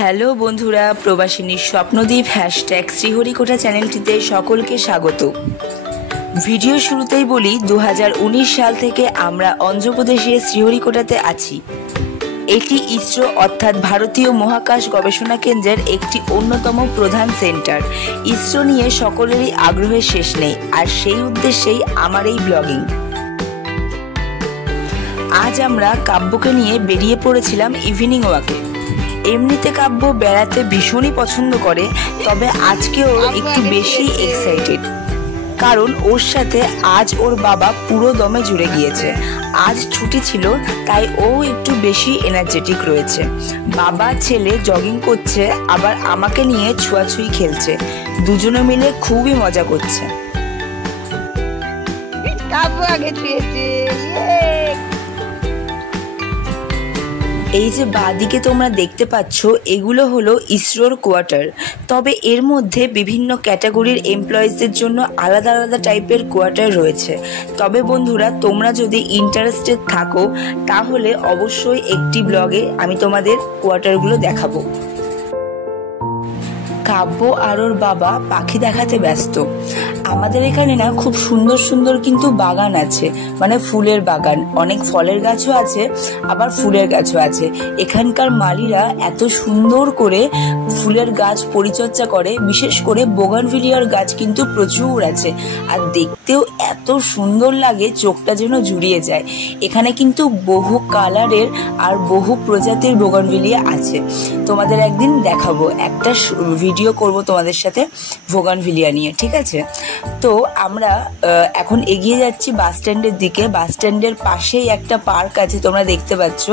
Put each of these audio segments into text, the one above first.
Hello বন্ধুরা, প্রবাসিনীর স্বপ্নদ্বীপ #শ্রীহরিকোটা চ্যানেলটিতে সকলকে স্বাগত। ভিডিও শুরুতেই বলি, 2019 সাল থেকে আমরা অন্ধ্রপ্রদেশের শ্রীহরিকোটাতে আছি। এটি ইসরো অর্থাৎ ভারতীয় মহাকাশ গবেষণা কেন্দ্রের একটি অন্যতম প্রধান সেন্টার। ইসরো নিয়ে সকলেরই আগ্রহের শেষ নেই, আর সেই উদ্দেশ্যেই আমার এই ব্লগিং। আজ আমরা কাব্যকে নিয়ে বেরিয়ে পড়েছিলাম ইভিনিং ওয়াকে। এমনিতে কাব্য বেড়াতে ভীষণই পছন্দ করে, তবে আজকেও একটু বেশি এক্সাইটেড, কারণ ওর সাথে আজ ওর বাবা পুরো দমে জুড়ে গিয়েছে। আজ ছুটি ছিল, তাই ও একটু বেশি এনার্জেটিক রয়েছে। বাবা ছেলে জগিং করছে, আবার আমাকে নিয়ে ছোঁয়াছুঁই খেলছে। দুজনে মিলে খুবই মজা করছে। এই যে বাঁদিকে তোমরা দেখতে পাচ্ছ, এগুলো হলো ইসরোর কোয়ার্টার। তবে এর মধ্যে বিভিন্ন ক্যাটাগরির এমপ্লয়িজদের জন্য আলাদা আলাদা টাইপের কোয়ার্টার রয়েছে। তবে বন্ধুরা, তোমরা যদি ইন্টারেস্টেড থাকো তাহলে অবশ্যই একটি ব্লগে আমি তোমাদের কোয়ার্টারগুলো দেখাবো। কাব্য আর ওর বাবা পাখি দেখাতে ব্যস্ত। আমাদের এখানে না খুব সুন্দর সুন্দর কিন্তু বাগান আছে, মানে ফুলের বাগান। অনেক ফলের গাছও আছে, আবার ফুলের গাছও আছে। এখানকার মালিরা এত সুন্দর করে ফুলের গাছ পরিচর্যা করে, বিশেষ করে বোগানভিলিয়ার গাছ কিন্তু প্রচুর আছে, আর দেখতেও এত সুন্দর লাগে, চোখটা যেন জুড়িয়ে যায়। এখানে কিন্তু বহু কালারের আর বহু প্রজাতির বোগানভিলিয়া আছে। তোমাদের একদিন দেখাবো, একটা ভিডিও করব তোমাদের সাথে বোগানভিলিয়া নিয়ে, ঠিক আছে? তো আমরা এখন এগিয়ে যাচ্ছি বাস স্ট্যান্ডের দিকে। বাস স্ট্যান্ডের পাশেই একটা পার্ক আছে, তোমরা দেখতে পাচ্ছ,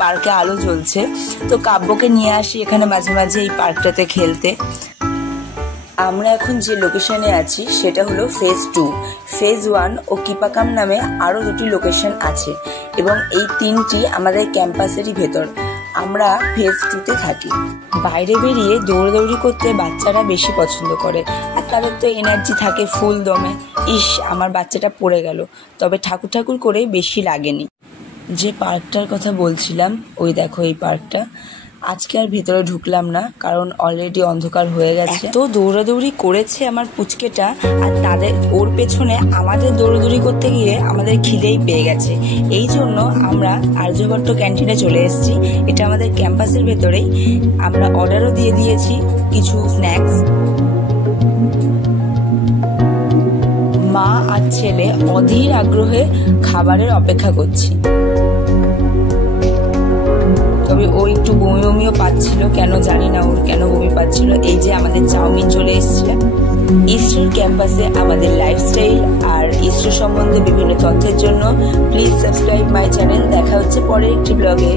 পার্কে আলো জ্বলছে। তো কাব্যকে নিয়ে আসি এখানে মাঝে মাঝে এই পার্কটাতে খেলতে। আমরা এখন যে লোকেশনে আছি সেটা হলো ফেজ 2। ফেজ 1 ও কিপাকাম নামে আরো দুটি লোকেশন আছে, এবং এই তিনটি আমাদের ক্যাম্পাসেরই ভেতর। আমরা ফেজ 2তে থাকি। বাইরে বেরিয়ে দৌড়দৌড়ি করতে বাচ্চারা বেশি পছন্দ করে, আর তাদের তো এনার্জি থাকে ফুল দমে। আমার বাচ্চাটা পড়ে গেল, তবে ঠাকুর ঠাকুর করে বেশি লাগেনি। যে পার্কটার কথা বলছিলাম, ওই দেখো এই পার্কটা। আজকে আর ভেতরে ঢুকলাম না, কারণ অলরেডি অন্ধকার হয়ে গেছে। তো দৌড়াদৌড়ি করেছে আমার পুচকেটা, আর ওর পেছনে আমাদের দৌড়াদৌড়ি করতে গিয়ে আমাদের খিদেই পেয়ে গেছে। এই জন্য আমরা আর্যভট্ট ক্যান্টিনে চলে এসেছি। এটা আমাদের ক্যাম্পাসের ভেতরেই। আমরা অর্ডারও দিয়ে দিয়েছি কিছু স্ন্যাক্স। মা আর ছেলে অধীর আগ্রহে খাবারের অপেক্ষা করছি। তবে ও একটু বমি বমিও পাচ্ছিল, কেন জানি না ওর কেন বমি পাচ্ছিল। এই যে আমাদের চাউমিন চলে এসছে। ইসরোর ক্যাম্পাসে আমাদের লাইফস্টাইল আর ইসরো সম্বন্ধে বিভিন্ন তথ্যের জন্য প্লিজ সাবস্ক্রাইব মাই চ্যানেল। দেখা হচ্ছে পরের একটি ব্লগে।